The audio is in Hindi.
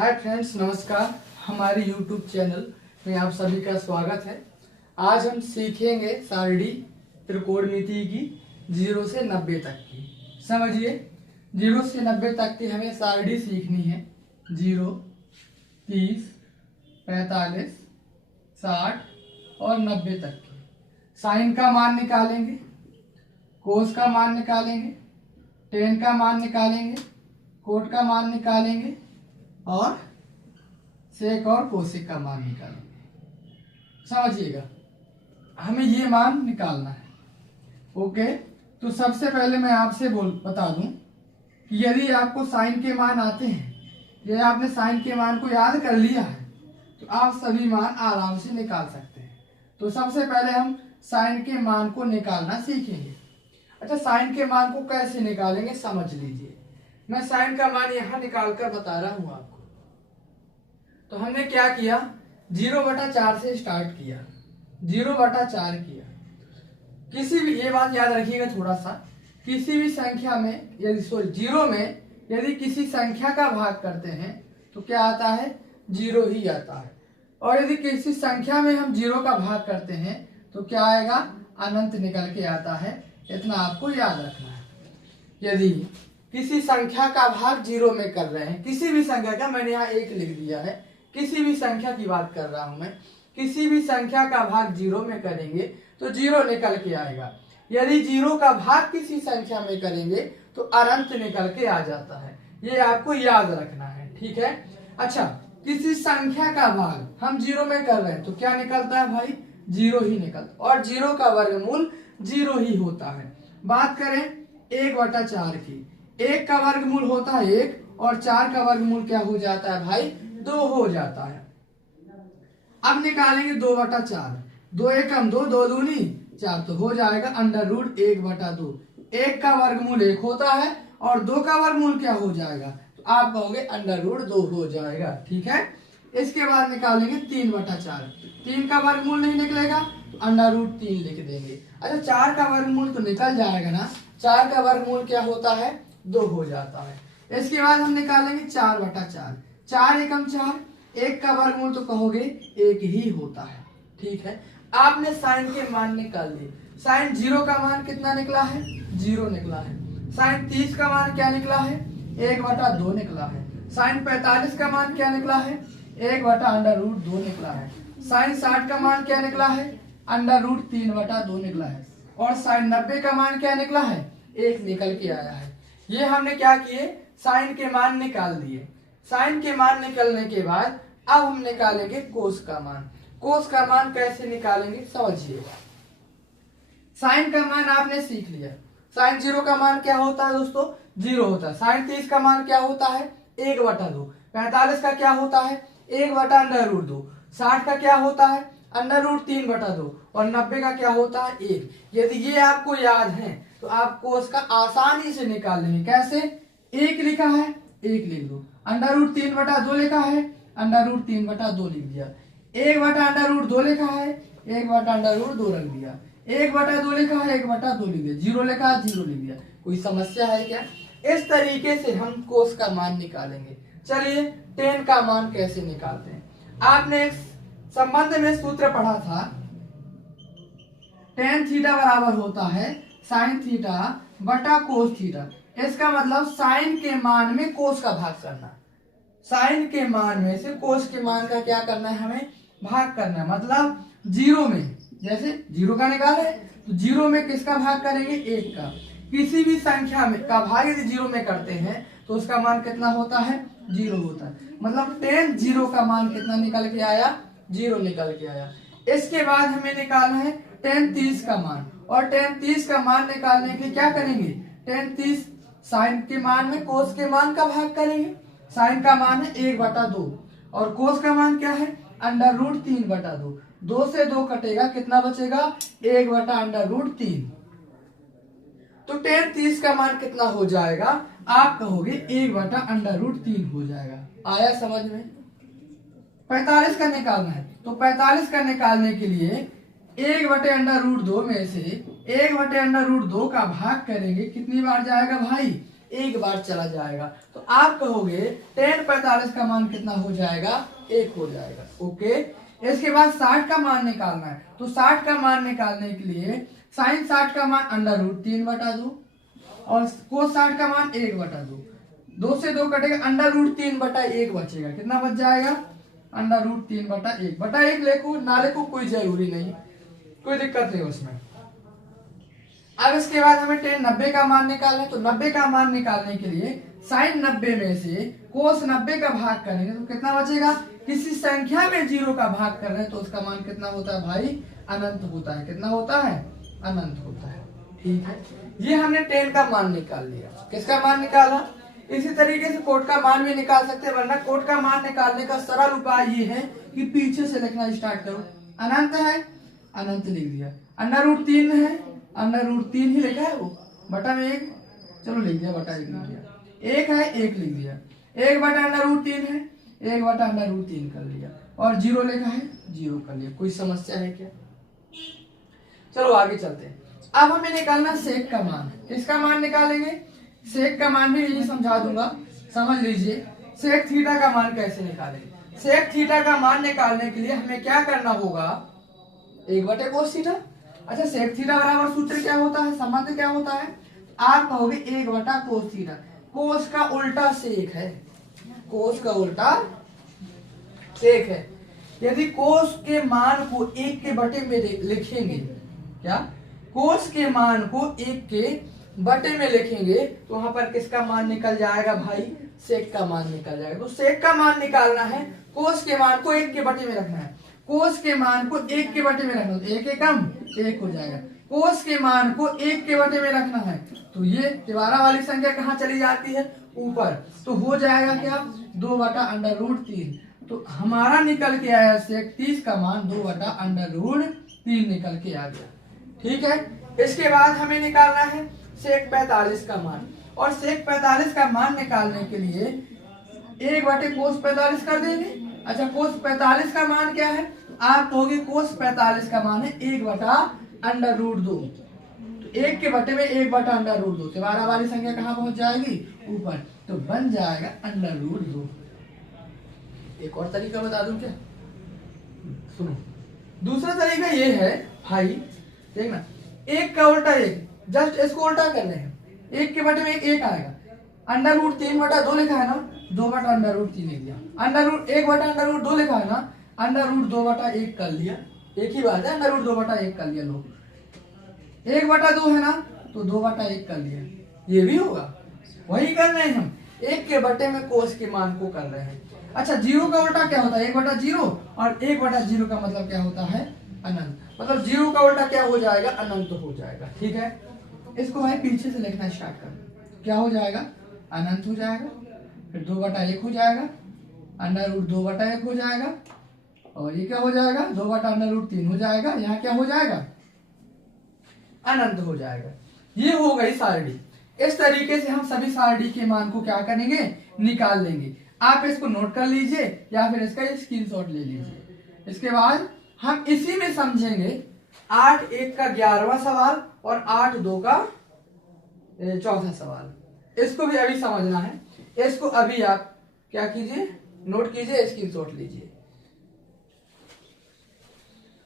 हाय फ्रेंड्स, नमस्कार। हमारे YouTube चैनल में आप सभी का स्वागत है। आज हम सीखेंगे सारणी त्रिकोणमिति की 0 से 90 तक की। समझिए, 0 से 90 तक की हमें सारणी सीखनी है। 0, 30, 45, 60 और 90 तक की। साइन का मान निकालेंगे, कोस का मान निकालेंगे, टेन का मान निकालेंगे, कोट का मान निकालेंगे और सेक और कोसेक का मान निकालेंगे। समझिएगा, हमें ये मान निकालना है। ओके, तो सबसे पहले मैं आपसे बता दूं कि यदि आपको साइन के मान आते हैं, यदि आपने साइन के मान को याद कर लिया है, तो आप सभी मान आराम से निकाल सकते हैं। तो सबसे पहले हम साइन के मान को निकालना सीखेंगे। अच्छा, साइन के मान को कैसे निकालेंगे समझ लीजिए। मैं साइन का मान यहाँ निकाल कर बता रहा हूँ आपको। तो हमने क्या किया, 0/4 से स्टार्ट किया, 0/4 किया। किसी भी, ये बात याद रखिएगा थोड़ा सा, किसी भी संख्या में यदि 0 में यदि किसी संख्या का भाग करते हैं तो क्या आता है, 0 ही आता है। और यदि किसी संख्या में हम 0 का भाग करते हैं तो क्या आएगा, अनंत निकल के आता है। इतना आपको याद रखना है। यदि किसी संख्या का भाग 0 में कर रहे हैं, किसी भी संख्या का, मैंने यहाँ 1 लिख दिया है, किसी भी संख्या की बात कर रहा हूं मैं, किसी भी संख्या का भाग 0 में करेंगे तो 0 निकल के आएगा। यदि 0 का भाग किसी संख्या में करेंगे तो अनंत निकल के आ जाता है। ये आपको याद रखना है, ठीक है। अच्छा, किसी संख्या का भाग हम 0 में कर रहे हैं तो क्या निकलता है भाई, 0 ही निकलता, और 0 का वर्गमूल 0 ही होता है। बात करें 1/4 की, 1 का वर्गमूल होता है 1 और 4 का वर्गमूल क्या हो जाता है भाई, 2 हो जाता है। अब निकालेंगे 2/4, 2 एकम 2, 2 दूनी 4, तो हो जाएगा √1/2। 1 का वर्गमूल 1 होता है और 2 का वर्गमूल क्या हो जाएगा, तो आप कहोगे √2 हो जाएगा, ठीक है। इसके बाद निकालेंगे 3/4, 3 का वर्गमूल नहीं निकलेगा तो √3 लिख देंगे। अच्छा, 4 का वर्गमूल तो निकल जाएगा ना, 4 का वर्गमूल क्या होता है, 2 हो जाता है। इसके बाद हम निकालेंगे 4/4, 4 एकम 4, 1 का वर्गमूल तो कहोगे 1 ही होता है, ठीक है। आपने साइन के मान निकाल लिए। साइन 0 का मान कितना निकला है, 0 निकला है। साइन 30 का मान क्या निकला है, 1/2 निकला है। साइन 45 का मान क्या निकला है, 1/√2 निकला है। साइन 60 का मान क्या निकला है, √3/2 निकला है। और साइन 90 का मान क्या निकला है, 1 निकल के आया है। ये हमने क्या किए, साइन के मान निकाल दिए। साइन के मान निकलने के बाद अब हम निकालेंगे कोस का मान। कोस का मान कैसे निकालेंगे समझिए। साइन का मान आपने सीख लिया। साइन 0 का मान क्या होता है दोस्तों, 0 होता है। साइन 30 का मान क्या होता है, 1/2। 45 का क्या होता है, 1/√2। 60 का क्या होता है, √3/2। और 90 का क्या होता है, 1। यदि ये आपको याद है तो आप कोस का आसानी से निकाल लेंगे। कैसे, 1 लिखा है 1 लिख दो, √3/2 लिखा है √3/2 लिख दिया, 1/√2 लिखा है 1/√2 रख दिया, 1/2 लिखा है 1/2 लिख दिया, 0 लिखा है 0 लिख दिया। कोई समस्या है क्या। इस तरीके से हम कोस का मान निकालेंगे। चलिए, टेन का मान कैसे निकालते हैं। आपने इस संबंध में सूत्र पढ़ा था, tan थीटा बराबर होता है sin थीटा बटा कोस थीटा। इसका मतलब साइन के मान में कोस का भाग करना। साइन के मान में से कोस के मान का क्या करना है, हमें भाग करना है। मतलब 0 में, जैसे 0 का निकाले तो 0 में किसका भाग करेंगे, 1 का। किसी भी संख्या में का भाग यदि 0 में करते हैं तो उसका मान कितना होता है, 0 होता है। मतलब tan 0 का मान कितना निकल के आया, 0 निकल के आया। इसके बाद हमें निकालना है tan 30 का मान। और tan 30 का मान निकालने के लिए क्या करेंगे, tan 30 साइन के मान में कोस के मान का भाग करेंगे। साइन का मान है 1/2 और कोस का मान क्या है, √3/2। 2 से 2 कटेगा, कितना बचेगा, 1/√3। तो tan 30 का मान कितना हो जाएगा, आप कहोगे 1/√3 हो जाएगा। आया समझ में। 45 का निकालना है तो 45 का निकालने के लिए 1/√2 में से 1/√2 का भाग करेंगे, कितनी बार जाएगा भाई, एक बार चला जाएगा। तो आप कहोगे tan 45 का मान कितना हो जाएगा, 1 हो जाएगा। ओके, इसके बाद 60 का मान निकालना है। तो 60 का मान निकालने के लिए sin 60 का मान √3/2 और cos 60 का मान 1/2। 2 से 2 कटेगा, √3/1 बचेगा। कितना बच जाएगा, √3/1 लिखो ना लिखो कोई जरूरी नहीं, कोई दिक्कत नहीं उसमें। अब इसके बाद हमें tan 90 का मान निकालना है। तो 90 का मान निकालने के लिए sin 90 में से cos 90 का भाग करेंगे तो कितना बचेगा। किसी संख्या में 0 का भाग कर रहे हैं तो उसका मान कितना होता है भाई, अनंत होता है। कितना होता है, अनंत होता है। ठीक है, ये हमने tan का मान निकाल लिया। किसका मान निकाला, इसी तरीके से कोट का मान भी निकाल सकते हैं, वरना कोट का मान निकालने का सरल उपाय ये है कि पीछे से लिखना स्टार्ट करो। अनंत है, अनंत लिख दिया। √3 है, √3 ही लिखा है, वो बटा में 1, चलो लिख दिया, बटा 1 लिख दिया। 1 है, 1 लिख दिया। 1/√3 है, 1/√3 कर लिया। और 0 लिखा है, 0 कर लिया। कोई समस्या है क्या। चलो आगे चलते हैं। अब हमें निकालना सेक का मान। किसका मान निकालेंगे, सेक का मान भी यही समझा दूंगा, समझ लीजिए। सेक थीटा का मान कैसे निकालेंगे। सेक थीटा का मान निकालने के लिए हमें क्या करना होगा, 1/cos थीटा। अच्छा, सेक थीटा बराबर सूत्र क्या होता है, संबंध क्या होता है, आप कहोगे 1/cos थीटा। कोस का उल्टा सेक है, कोस का उल्टा सेक है। यदि कोस के मान को 1 के बटे में लिखेंगे, क्या, कोस के मान को 1 के बटे में लिखेंगे तो वहां पर किसका मान निकल जाएगा भाई, सेक का मान निकल जाएगा। तो सेक का मान निकालना है, कोस के मान को 1 के बटे में रखना है। कोस के मान को 1 के बटे में रखना, तो 1 एकम 1 हो जाएगा। कोस के मान को 1 के बटे में रखना है तो ये तिबारा वाली संख्या कहाँ चली जाती है, ऊपर। तो हो जाएगा क्या, 2/√3। तो हमारा निकल के आया सेक 30 का मान 2/√3 निकल के आ गया। ठीक है, इसके बाद हमें निकालना है सेक 45 का मान। और सेक 45 का मान निकालने के लिए 1/cos 45 कर देंगे। अच्छा, cos 45 का मान क्या है, आप कहोगे cos 45 का मान है 1/√2। तो 1 के बटे में 1/√2, तिबारा वाली संख्या कहाँ पहुंच जाएगी, ऊपर। तो बन जाएगा √2। एक और तरीका बता दूं क्या, सुनो। दूसरा तरीका ये है भाई, देखना, 1 का उल्टा 1, जस्ट इसको उल्टा कर रहे हैं। 1 के बटे में 1 आएगा, √3/2 लिखा है ना, 2/√3 लिख दिया। 1/√2 लिखा है ना, √2/1 कर लिया। एक ही बात है, √2/1 कर लिया। लो, 1/2 है ना, तो 2/1 कर लिया। ये भी होगा, वही कर रहे हैं हम, 1 के बटे में कोस के मान को कर रहे हैं। अच्छा, 0 का उल्टा क्या होता है, 1/0। और 1/0 का मतलब क्या होता है, अनंत। मतलब 0 का उल्टा क्या हो जाएगा, अनंत हो जाएगा। ठीक है, इसको भाई पीछे से लिखना स्टार्ट कर, क्या हो जाएगा, अनंत हो जाएगा। फिर 2/1 हो जाएगा, √2/1 हो जाएगा। और ये क्या हो जाएगा, 2/√3 हो जाएगा। यहाँ क्या हो जाएगा, अनंत हो जाएगा। ये हो गई सारणी। इस तरीके से हम सभी सारणी के मान को क्या करेंगे, निकाल लेंगे। आप इसको नोट कर लीजिए या फिर इसका स्क्रीनशॉट ले लीजिए। इसके बाद हम इसी में समझेंगे 8(1) का 11वां सवाल और 8(2) का 4था सवाल। इसको भी अभी समझना है। इसको अभी आप क्या कीजिए, नोट कीजिए, स्क्रीनशॉट लीजिए।